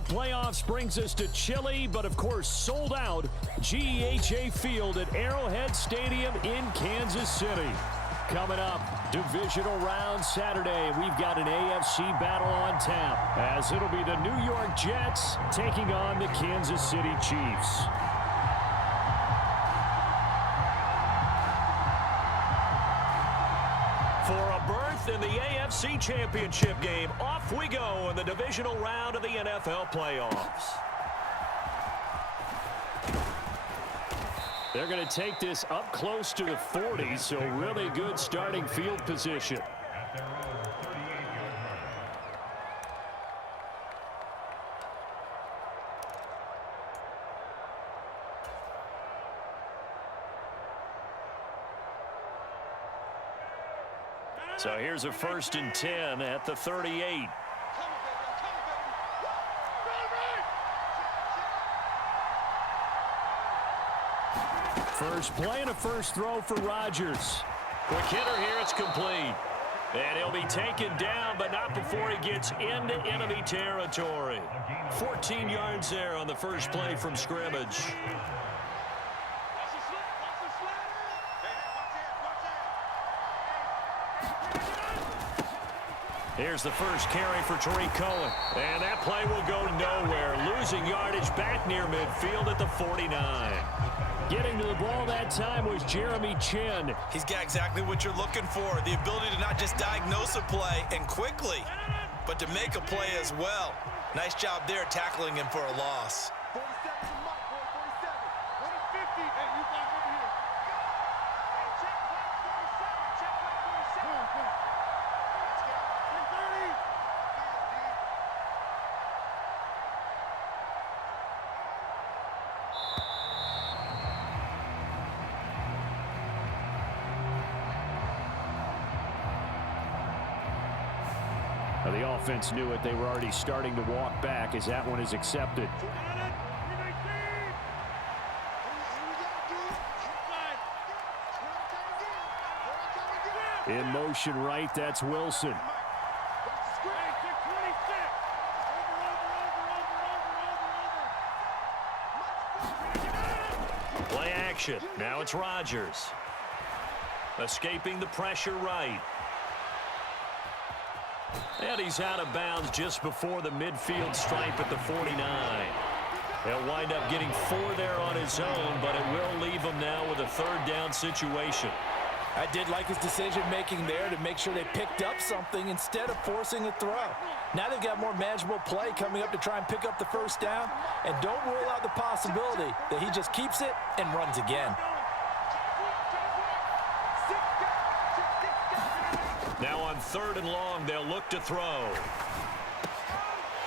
NFL playoffs brings us to chilly, but of course sold out GEHA Field at Arrowhead Stadium in Kansas City. Coming up, divisional round Saturday. We've got an AFC battle on tap, as it'll be the New York Jets taking on the Kansas City Chiefs. For a berth in the AFC Championship game, off we go in the divisional round of the NFL playoffs. They're going to take this up close to the 40, so really good starting field position. So here's a 1st and 10 at the 38. First play and a first throw for Rodgers. Quick hitter here, it's complete. And he'll be taken down, but not before he gets into enemy territory. 14 yards there on the first play from scrimmage. Here's the first carry for Tariq Cohen. And that play will go nowhere. Losing yardage back near midfield at the 49. Getting to the ball that time was Jeremy Chin. He's got exactly what you're looking for. The ability to not just diagnose a play and quickly, but to make a play as well. Nice job there tackling him for a loss. 47 to Mike, boy, 47. 150. Hey, you back over here. Check back 47. Check back 47. Let's go. 330. Now the offense knew it. They were already starting to walk back as that one is accepted. In motion right, that's Wilson. Play action. Now it's Rodgers. Escaping the pressure right. And he's out of bounds just before the midfield stripe at the 49. He'll wind up getting 4 there on his own, but it will leave him now with a 3rd down situation. I did like his decision-making there to make sure they picked up something instead of forcing a throw. Now they've got more manageable play coming up to try and pick up the 1st down, and don't rule out the possibility that he just keeps it and runs again. Now on 3rd and long, they'll look to throw.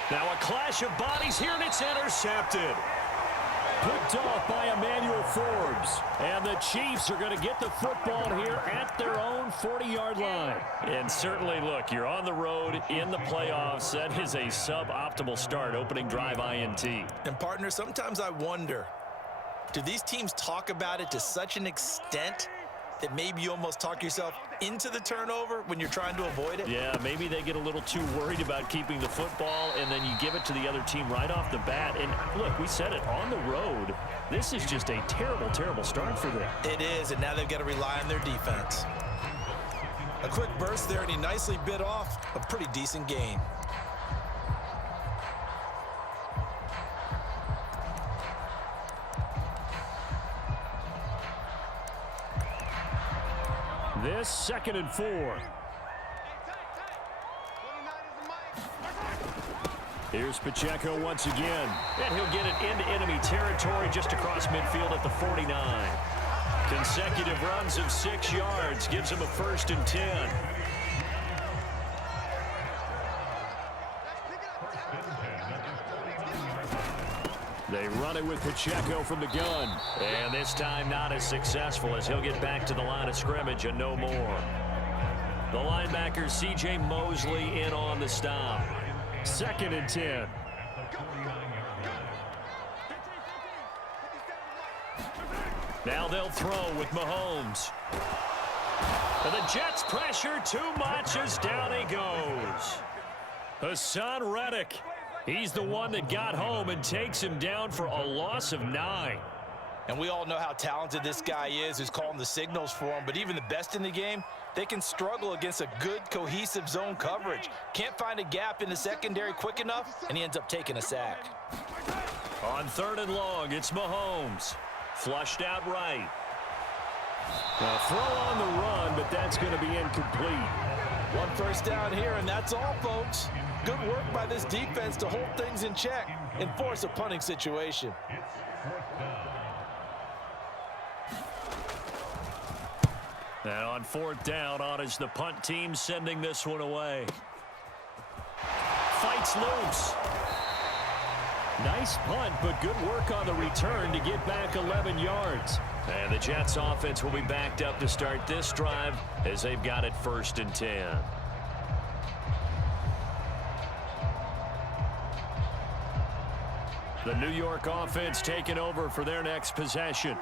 Now a clash of bodies here, and it's intercepted. Picked off by Emmanuel Forbes. And the Chiefs are going to get the football here at their own 40-yard line. And certainly, look, you're on the road in the playoffs. That is a suboptimal start, opening drive INT. And, partner, sometimes I wonder, do these teams talk about it to such an extent that maybe you almost talk yourself into the turnover when you're trying to avoid it? Yeah, maybe they get a little too worried about keeping the football, and then you give it to the other team right off the bat. And look, we said it, on the road, this is just a terrible, terrible start for them. It is, and now they've got to rely on their defense. A quick burst there, and he nicely bit off a pretty decent gain. This 2nd and 4. Here's Pacheco once again. And he'll get it into enemy territory just across midfield at the 49. Consecutive runs of 6 yards gives him a 1st and 10. They run it with Pacheco from the gun. And this time not as successful, as he'll get back to the line of scrimmage and no more. The linebacker C.J. Mosley in on the stop. 2nd and 10. Now they'll throw with Mahomes. And the Jets pressure too much as down he goes. Hassan Reddick He's the one that got home and takes him down for a loss of 9. And we all know how talented this guy is who's calling the signals for him. But even the best in the game, they can struggle against a good, cohesive zone coverage. Can't find a gap in the secondary quick enough, and he ends up taking a sack. On 3rd and long, it's Mahomes. Flushed out right. A throw on the run, but that's going to be incomplete. 1 first down here, and that's all, folks. Good work by this defense to hold things in check and force a punting situation. And on 4th down, on is the punt team sending this one away. Fights loose. Nice punt, but good work on the return to get back 11 yards. And the Jets offense will be backed up to start this drive as they've got it 1st and 10. The New York offense taking over for their next possession.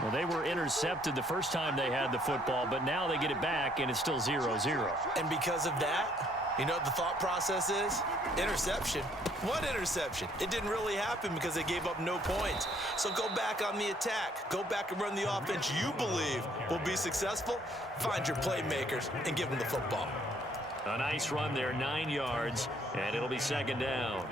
Well, they were intercepted the first time they had the football, but now they get it back, and it's still 0-0. And because of that, you know what the thought process is? Interception. What interception? It didn't really happen because they gave up no points. So go back on the attack. Go back and run the offense you believe will be successful. Find your playmakers and give them the football. A nice run there, 9 yards, and it'll be 2nd down.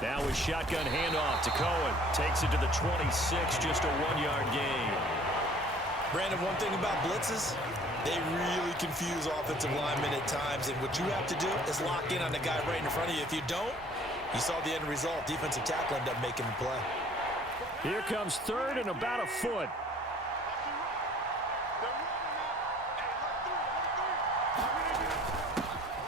Now a shotgun handoff to Cohen. Takes it to the 26, just a 1-yard gain. Brandon, one thing about blitzes, they really confuse offensive linemen at times, and what you have to do is lock in on the guy right in front of you. If you don't, you saw the end result. Defensive tackle ended up making the play. Here comes 3rd and about a foot.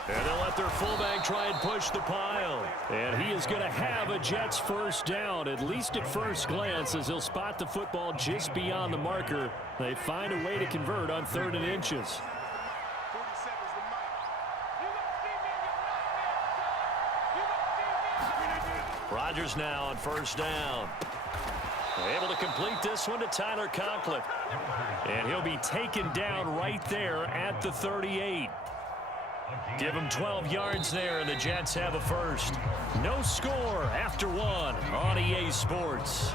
And they'll let their fullback try and push the pile. And he is going to have a Jets 1st down, at least at first glance, as he'll spot the football just beyond the marker. They find a way to convert on 3rd and inches. Rodgers now on 1st down. Able to complete this one to Tyler Conklin. And he'll be taken down right there at the 38. Give him 12 yards there, and the Jets have a 1st. No score after 1 on EA Sports.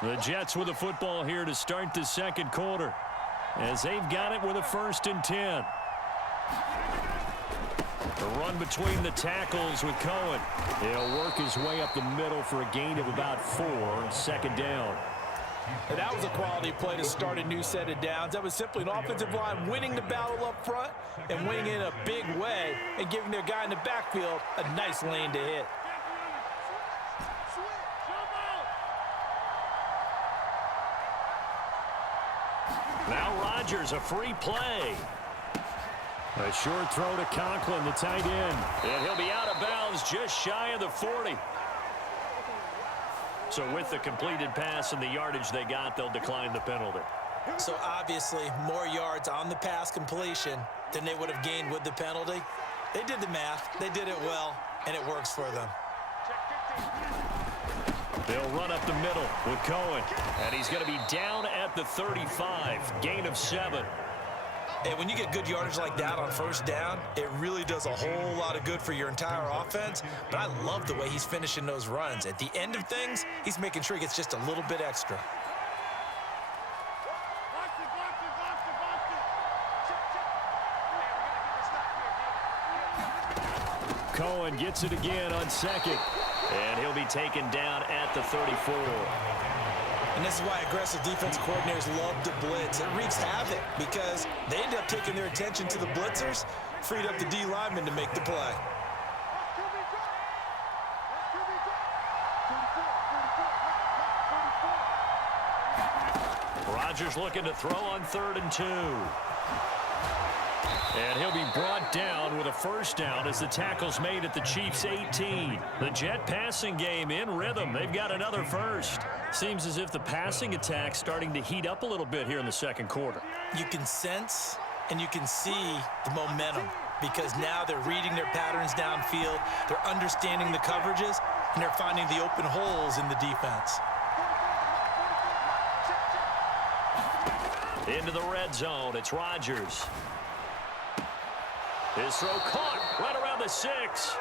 The Jets with the football here to start the 2nd quarter, as they've got it with a 1st and 10. The run between the tackles with Cohen. He'll work his way up the middle for a gain of about 4, 2nd down. And that was a quality play to start a new set of downs. That was simply an offensive line winning the battle up front and winning in a big way and giving their guy in the backfield a nice lane to hit. Now Rodgers, a free play. A short throw to Conklin, the tight end. And he'll be out of bounds just shy of the 40. So with the completed pass and the yardage they got, they'll decline the penalty. So obviously more yards on the pass completion than they would have gained with the penalty. They did the math. They did it well, and it works for them. They'll run up the middle with Cohen. And he's going to be down at the 35. Gain of 7. And when you get good yardage like that on 1st down, it really does a whole lot of good for your entire offense. But I love the way he's finishing those runs. At the end of things, he's making sure he gets just a little bit extra. Cohen gets it again on 2nd. And he'll be taken down at the 34. And this is why aggressive defensive coordinators love to blitz. It wreaks havoc because they end up taking their attention to the blitzers, freed up the D lineman to make the play. Rodgers looking to throw on 3rd and 2. And he'll be brought down with a 1st down as the tackle's made at the Chiefs' 18. The Jet passing game in rhythm. They've got another 1st. Seems as if the passing attack's starting to heat up a little bit here in the 2nd quarter. You can sense and you can see the momentum because now they're reading their patterns downfield, they're understanding the coverages, and they're finding the open holes in the defense. Into the red zone. It's Rodgers. His throw caught right around the 6.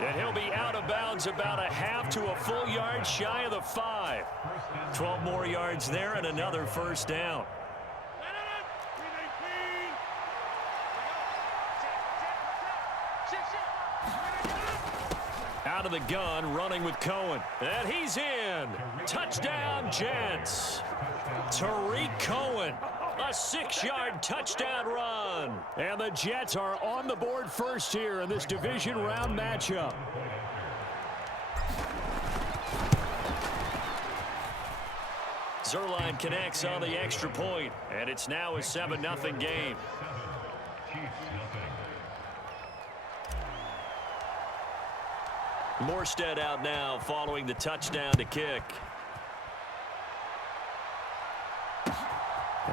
And he'll be out of bounds about a half to a full yard shy of the 5. 12 more yards there and another first down. Out of the gun, running with Cohen. And he's in. Touchdown, Jets. Tariq Cohen. A 6-yard touchdown run. And the Jets are on the board first here in this division round matchup. Zerline connects on the extra point, and it's now a 7-0 game. Morstead out now following the touchdown to kick.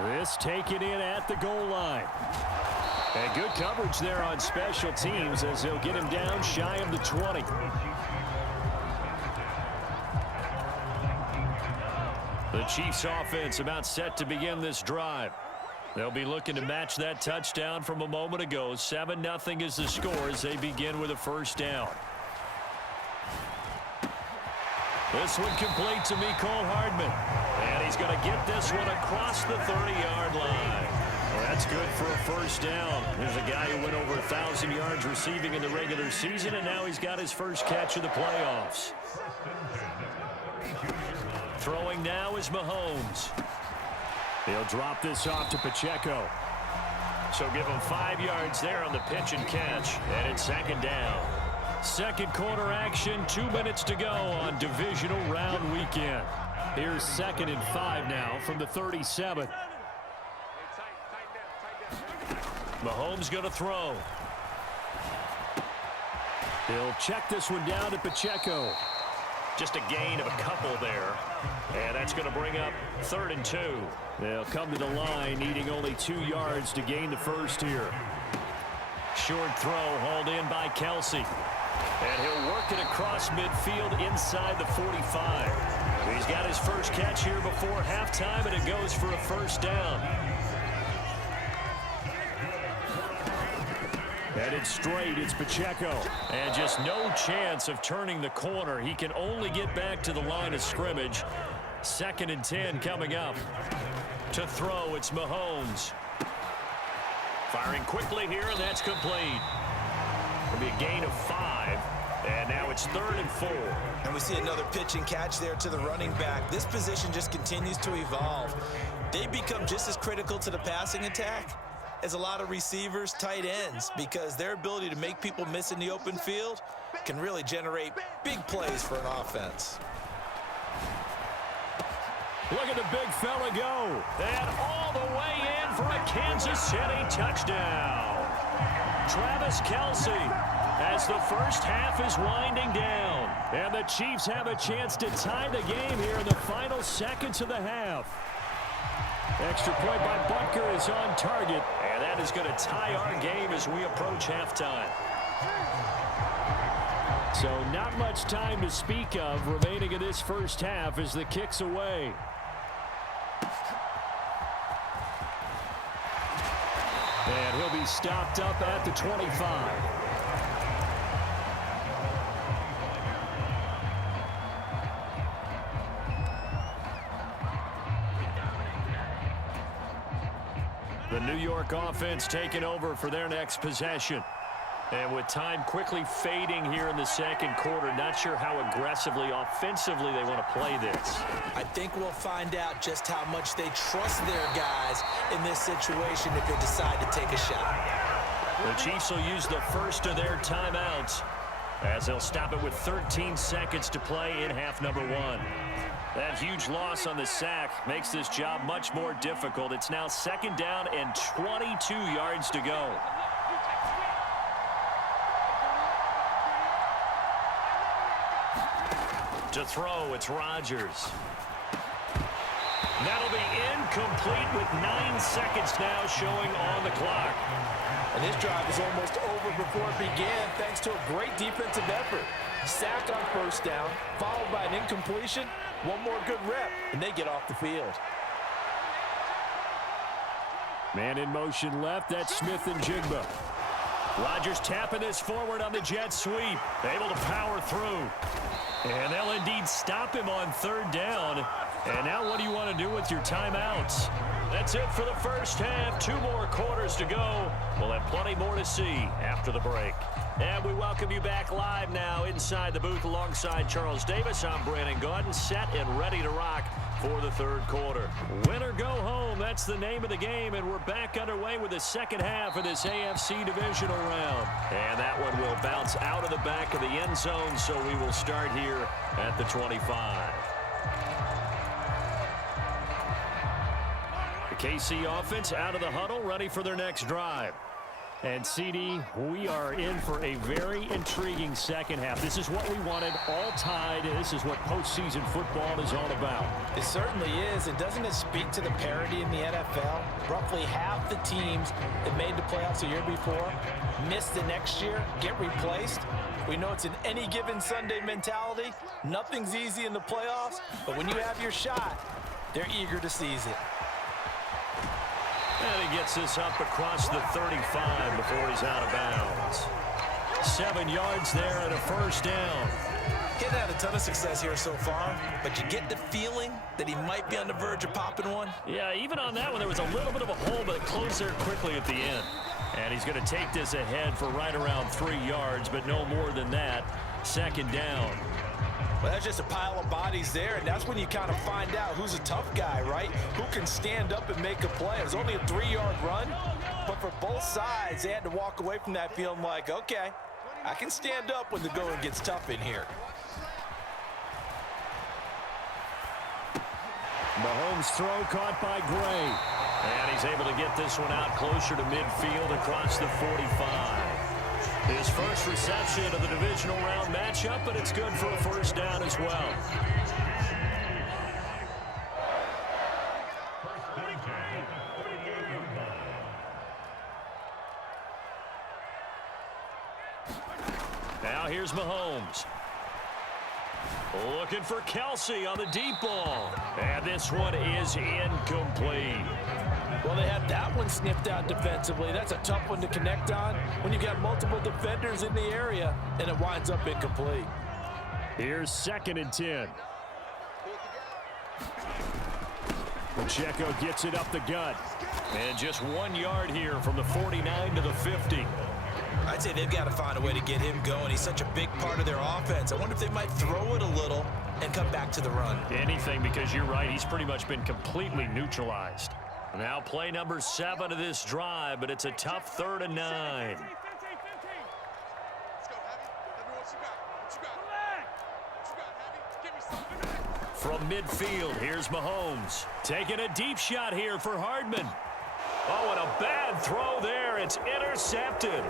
This taken in at the goal line. And good coverage there on special teams as they'll get him down shy of the 20. The Chiefs offense about set to begin this drive. They'll be looking to match that touchdown from a moment ago. 7-0 is the score as they begin with a first down. This one complete to Mecole Hardman. And he's going to get this one across the 30-yard line. Well, that's good for a first down. There's a guy who went over 1,000 yards receiving in the regular season, and now he's got his first catch of the playoffs. Throwing now is Mahomes. He'll drop this off to Pacheco. So give him 5 yards there on the pitch and catch, and it's second down. Second quarter action, 2 minutes to go on divisional round weekend. Here's 2nd and 5 now from the 37. Mahomes going to throw. He'll check this one down to Pacheco. Just a gain of a couple there. And that's going to bring up 3rd and 2. They'll come to the line, needing only 2 yards to gain the first here. Short throw hauled in by Kelsey. And he'll work it across midfield inside the 45. He's got his first catch here before halftime, and it goes for a first down. Headed straight, it's Pacheco. And just no chance of turning the corner. He can only get back to the line of scrimmage. 2nd and 10 coming up. To throw, it's Mahomes. Firing quickly here, and that's complete. It'll be a gain of 5, and now it's 3rd and 4. And we see another pitch and catch there to the running back. This position just continues to evolve. They become just as critical to the passing attack as a lot of receivers, tight ends, because their ability to make people miss in the open field can really generate big plays for an offense. Look at the big fella go. And all the way in for a Kansas City touchdown. Travis Kelce as the first half is winding down. And the Chiefs have a chance to tie the game here in the final seconds of the half. Extra point by Butker is on target. And that is going to tie our game as we approach halftime. So not much time to speak of remaining in this first half as the kick's away. And he'll be stopped up at the 25. The New York offense taking over for their next possession. And with time quickly fading here in the second quarter, not sure how aggressively, offensively they want to play this. I think we'll find out just how much they trust their guys in this situation if they decide to take a shot. The Chiefs will use the first of their timeouts as they'll stop it with 13 seconds to play in half number 1. That huge loss on the sack makes this job much more difficult. It's now 2nd down and 22 yards to go. To throw, it's Rodgers. That'll be incomplete with 9 seconds now showing on the clock. And this drive is almost over before it began thanks to a great defensive effort. Sack on first down, followed by an incompletion. One more good rep, and they get off the field. Man in motion left. That's Smith and Jigba. Rodgers tapping this forward on the jet sweep. Able to power through. And they'll indeed stop him on third down. And now what do you want to do with your timeouts? That's it for the first half. 2 more quarters to go. We'll have plenty more to see after the break. And we welcome you back live now inside the booth alongside Charles Davis. I'm Brandon Gaudin, set and ready to rock for the third quarter. Win or go home, that's the name of the game, and we're back underway with the second half of this AFC divisional round. And that one will bounce out of the back of the end zone, so we will start here at the 25. The KC offense out of the huddle, ready for their next drive. And, CD, we are in for a very intriguing second half. This is what we wanted, all tied. This is what postseason football is all about. It certainly is. And doesn't it speak to the parity in the NFL? Roughly half the teams that made the playoffs the year before miss the next year, get replaced. We know it's an any given Sunday mentality. Nothing's easy in the playoffs, but when you have your shot, they're eager to seize it. And he gets this up across the 35 before he's out of bounds. 7 yards there and a first down. He hasn't had a ton of success here so far, but you get the feeling that he might be on the verge of popping one. Yeah, even on that one, there was a little bit of a hole, but it closed there quickly at the end. And he's going to take this ahead for right around 3 yards, but no more than that. Second down. Well, that's just a pile of bodies there, and that's when you kind of find out who's a tough guy, right? Who can stand up and make a play. It was only a 3-yard run, but for both sides, they had to walk away from that feeling like, okay, I can stand up when the going gets tough in here. Mahomes' throw caught by Gray. And he's able to get this one out closer to midfield across the 45. His first reception of the divisional round matchup, but it's good for a first down as well. Now here's Mahomes. Looking for Kelsey on the deep ball. And this one is incomplete. Well, they had that one sniffed out defensively. That's a tough one to connect on when you've got multiple defenders in the area, and it winds up incomplete. Here's 2nd and 10. Pacheco gets it up the gut. And just 1 yard here from the 49 to the 50. I'd say they've got to find a way to get him going. He's such a big part of their offense. I wonder if they might throw it a little and come back to the run. Anything, because you're right. He's pretty much been completely neutralized. Now play number 7 of this drive, but it's a tough 3rd and 9. From midfield, here's Mahomes. Taking a deep shot here for Hardman. Oh, and a bad throw there. It's intercepted.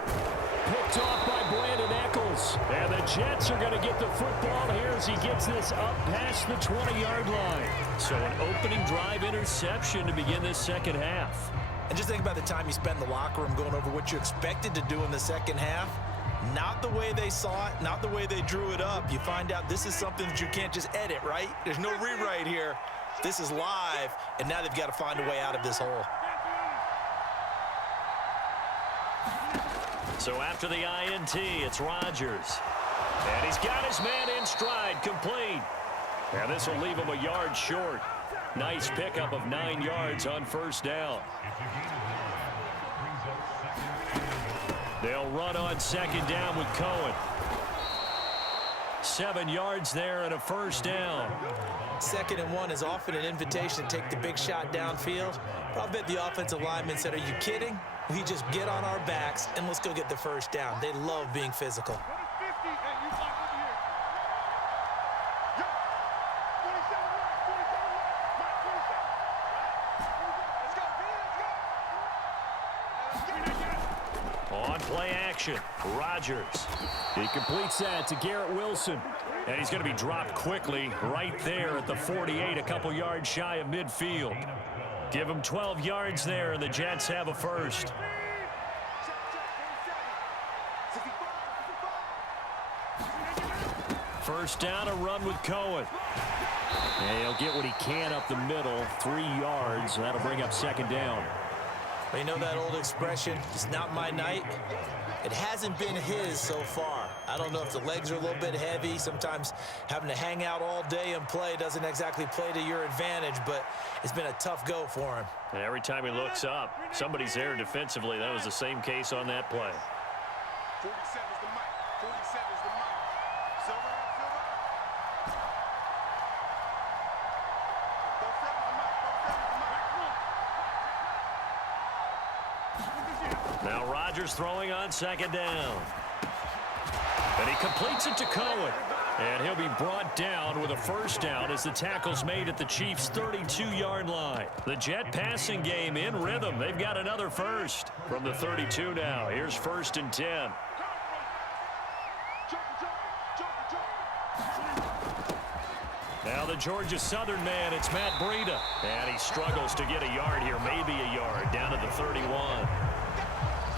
Picked off by Brandon Eccles. And the Jets are going to get the football here as he gets this up past the 20-yard line. So an opening drive interception to begin this second half. And just think about the time you spent in the locker room going over what you expected to do in the second half. Not the way they saw it, not the way they drew it up. You find out this is something that you can't just edit, right? There's no rewrite here. This is live, and now they've got to find a way out of this hole. So after the INT, it's Rodgers. And he's got his man in stride, complete. And this will leave him a yard short. Nice pickup of 9 yards on first down. They'll run on second down with Cohen. 7 yards there and a first down. 2nd and 1 is often an invitation to take the big shot downfield. But I'll bet the offensive lineman said, are you kidding? We just get on our backs and let's go get the first down. They love being physical. On play action, Rodgers. He completes that to Garrett Wilson. And he's going to be dropped quickly right there at the 48, a couple yards shy of midfield. Give him 12 yards there, and the Jets have a first. First down, a run with Cohen. And he'll get what he can up the middle, 3 yards. That'll bring up second down. You know that old expression, it's not my night? It hasn't been his so far. I don't know if the legs are a little bit heavy. Sometimes having to hang out all day and play doesn't exactly play to your advantage, but it's been a tough go for him. And every time he looks up, somebody's there defensively. That was the same case on that play. 47 is the mic. 47 is the mic. Silver, silver. 47 is the mic. 47 is the mic. Now Rodgers throwing on second down. And he completes it to Cohen. And he'll be brought down with a first down as the tackle's made at the Chiefs' 32-yard line. The Jet passing game in rhythm. They've got another first from the 32 now. Here's 1st and 10. Now the Georgia Southern man, it's Matt Breida. And he struggles to get a yard here, maybe a yard, down to the 31.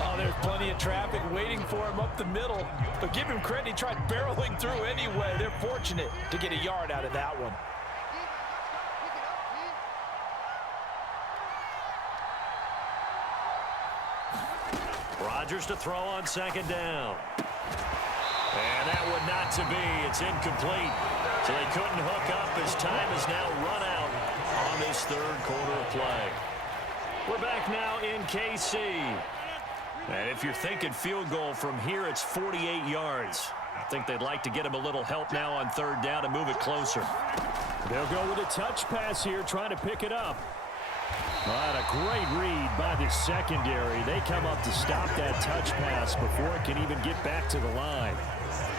Oh, there's plenty of traffic waiting for him up the middle. But give him credit, he tried barreling through anyway. They're fortunate to get a yard out of that one. Rodgers to throw on second down. And that would not to be. It's incomplete. So they couldn't hook up as time is now run out on this third quarter of play. We're back now in KC. And if you're thinking field goal from here, it's 48 yards. I think they'd like to get him a little help now on third down and move it closer. They'll go with a touch pass here, trying to pick it up. But a great read by the secondary. They come up to stop that touch pass before it can even get back to the line.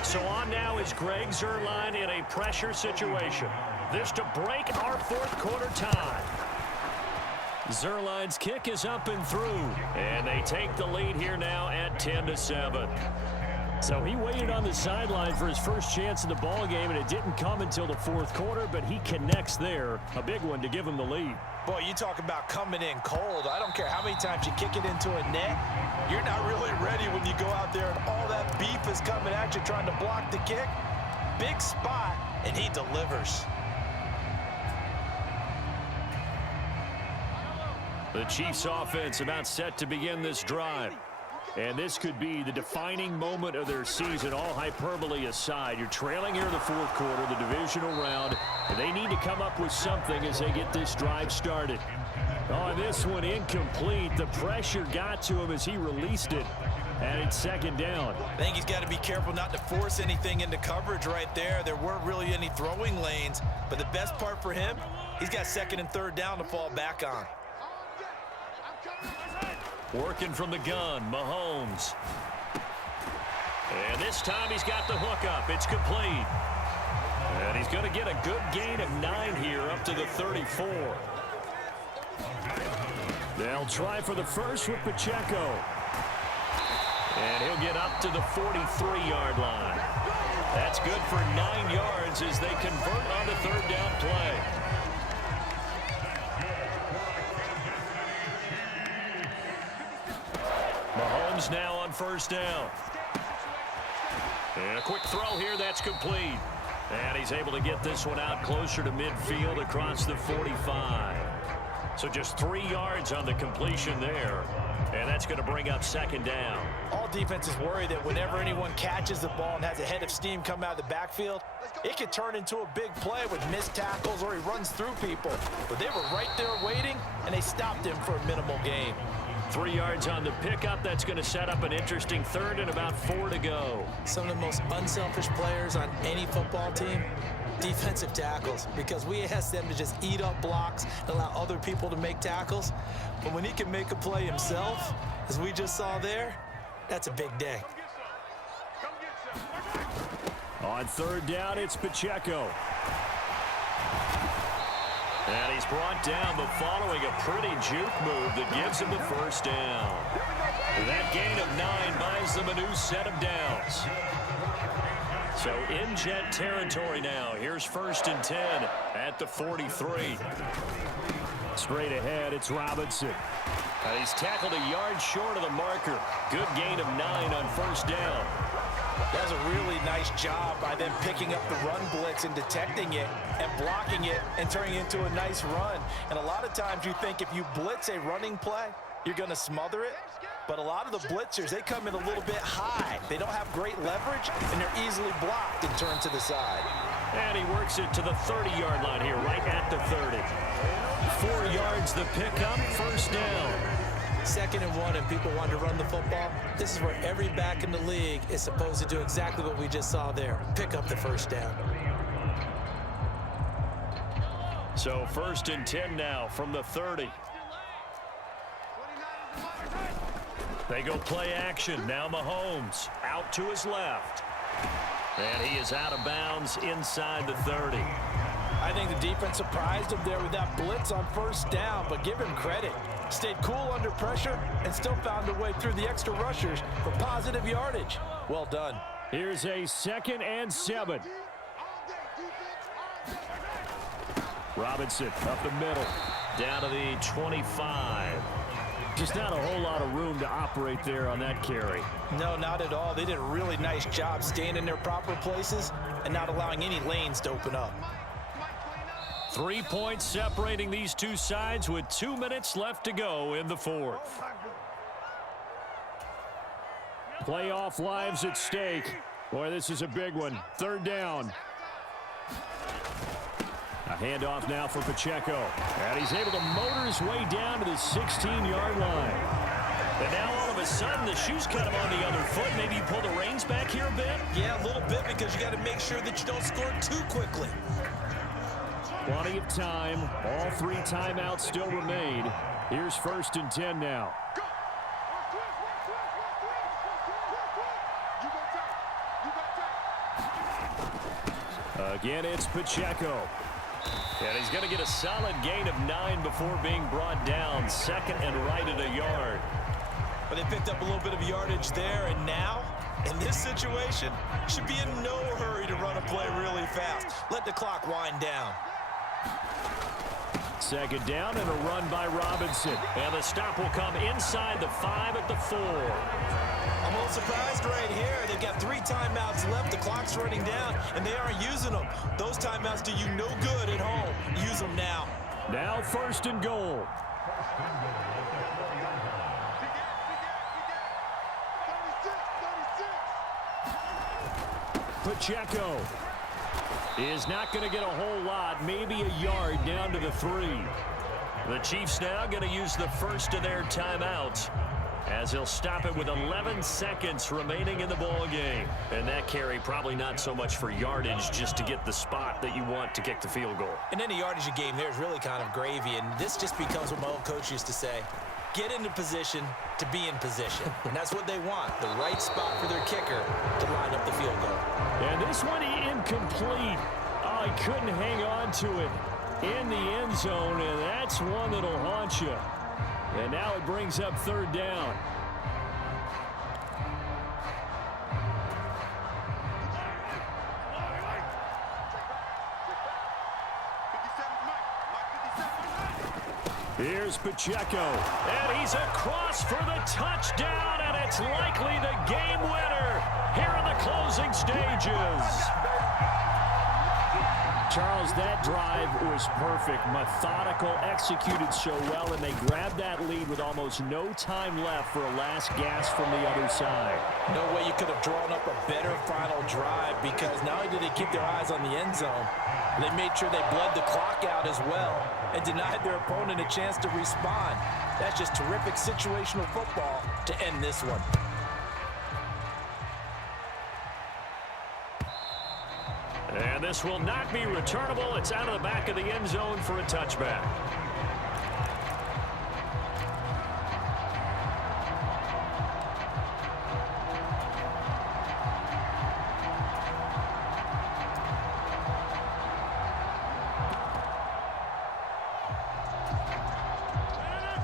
So on now is Greg Zuerlein in a pressure situation. This to break our fourth quarter tie. Zuerlein's kick is up and through, and they take the lead here now at 10-7. So he waited on the sideline for his first chance in the ball game, and it didn't come until the fourth quarter, but he connects there, a big one to give him the lead. Boy, you talk about coming in cold. I don't care how many times you kick it into a net. You're not really ready when you go out there and all that beef is coming at you trying to block the kick. Big spot, and he delivers. The Chiefs offense about set to begin this drive. And this could be the defining moment of their season, all hyperbole aside. You're trailing here in the fourth quarter, the divisional round, and they need to come up with something as they get this drive started. Oh, this one incomplete. The pressure got to him as he released it, and it's second down. I think he's got to be careful not to force anything into coverage right there. There weren't really any throwing lanes, but the best part for him, he's got second and third down to fall back on. Working from the gun, Mahomes. And this time he's got the hookup. It's complete. And he's going to get a good gain of 9 here up to the 34. They'll try for the first with Pacheco. And he'll get up to the 43-yard line. That's good for 9 yards as they convert on the third down play. Mahomes now on first down. And a quick throw here, that's complete. And he's able to get this one out closer to midfield across the 45. So just 3 yards on the completion there. And that's going to bring up second down. All defenses worry that whenever anyone catches the ball and has a head of steam come out of the backfield, it could turn into a big play with missed tackles or he runs through people. But they were right there waiting, and they stopped him for a minimal gain. 3 yards on the pickup. That's going to set up an interesting third and about 4 to go. Some of the most unselfish players on any football team, defensive tackles, because we ask them to just eat up blocks and allow other people to make tackles. But when he can make a play himself, as we just saw there, that's a big day. On third down, it's Pacheco. And he's brought down, but following a pretty juke move that gives him the first down. That gain of 9 buys them a new set of downs. So in Jet territory now. Here's 1st and 10 at the 43. Straight ahead, it's Robinson. And he's tackled a yard short of the marker. Good gain of 9 on first down. That was a really nice job by them picking up the run blitz and detecting it and blocking it and turning it into a nice run. And a lot of times you think if you blitz a running play, you're going to smother it. But a lot of the blitzers, they come in a little bit high. They don't have great leverage, and they're easily blocked and turned to the side. And he works it to the 30-yard line here, right at the 30. 4 yards the pickup, first down. 2nd and 1, and people want to run the football. This is where every back in the league is supposed to do exactly what we just saw there. Pick up the first down. So 1st and 10 now from the 30. They go play action. Now Mahomes out to his left. And he is out of bounds inside the 30. I think the defense surprised him there with that blitz on first down, but give him credit. Stayed cool under pressure and still found a way through the extra rushers for positive yardage. Well done. Here's a 2nd and 7. Robinson up the middle, down to the 25. Just not a whole lot of room to operate there on that carry. No, not at all. They did a really nice job staying in their proper places and not allowing any lanes to open up. 3 points separating these two sides with 2 minutes left to go in the 4th. Playoff lives at stake. Boy, this is a big one. 3rd down. A handoff now for Pacheco. And he's able to motor his way down to the 16-yard line. And now all of a sudden the shoes cut him on the other foot. Maybe you pull the reins back here a bit? Yeah, a little bit, because you got to make sure that you don't score too quickly. Plenty of time. All 3 timeouts still remain. Here's 1st and 10 now. Again, it's Pacheco. And he's going to get a solid gain of 9 before being brought down. 2nd and right at a yard. But they picked up a little bit of yardage there, and now, in this situation, should be in no hurry to run a play really fast. Let the clock wind down. 2nd down and a run by Robinson. And the stop will come inside the 5 at the 4. I'm a little surprised right here. They've got 3 timeouts left. The clock's running down, and they aren't using them. Those timeouts do you no good at home. Use them now. Now 1st and goal. Pacheco is not going to get a whole lot, maybe a yard down to the 3. The Chiefs now going to use the first of their timeouts, as he'll stop it with 11 seconds remaining in the ball game. And that carry probably not so much for yardage, just to get the spot that you want to kick the field goal. And any yardage a game there is really kind of gravy, and this just becomes what my old coach used to say. Get into position to be in position. And that's what they want, the right spot for their kicker to line up the field goal. And this one incomplete. Oh, he couldn't hang on to it in the end zone, and that's one that'll haunt you. And now it brings up 3rd down. Here's Pacheco, and he's across for the touchdown, and it's likely the game winner here in the closing stages. Charles, that drive was perfect, methodical, executed so well, and they grabbed that lead with almost no time left for a last gasp from the other side. No way you could have drawn up a better final drive, because not only did they keep their eyes on the end zone, they made sure they bled the clock out as well and denied their opponent a chance to respond. That's just terrific situational football to end this one. And this will not be returnable. It's out of the back of the end zone for a touchback.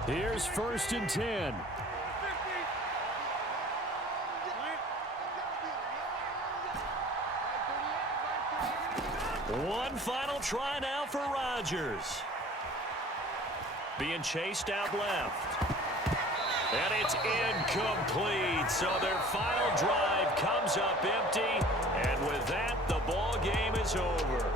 Here's 1st and 10. One final try now for Rodgers. Being chased out left. And it's incomplete. So their final drive comes up empty. And with that, the ball game is over.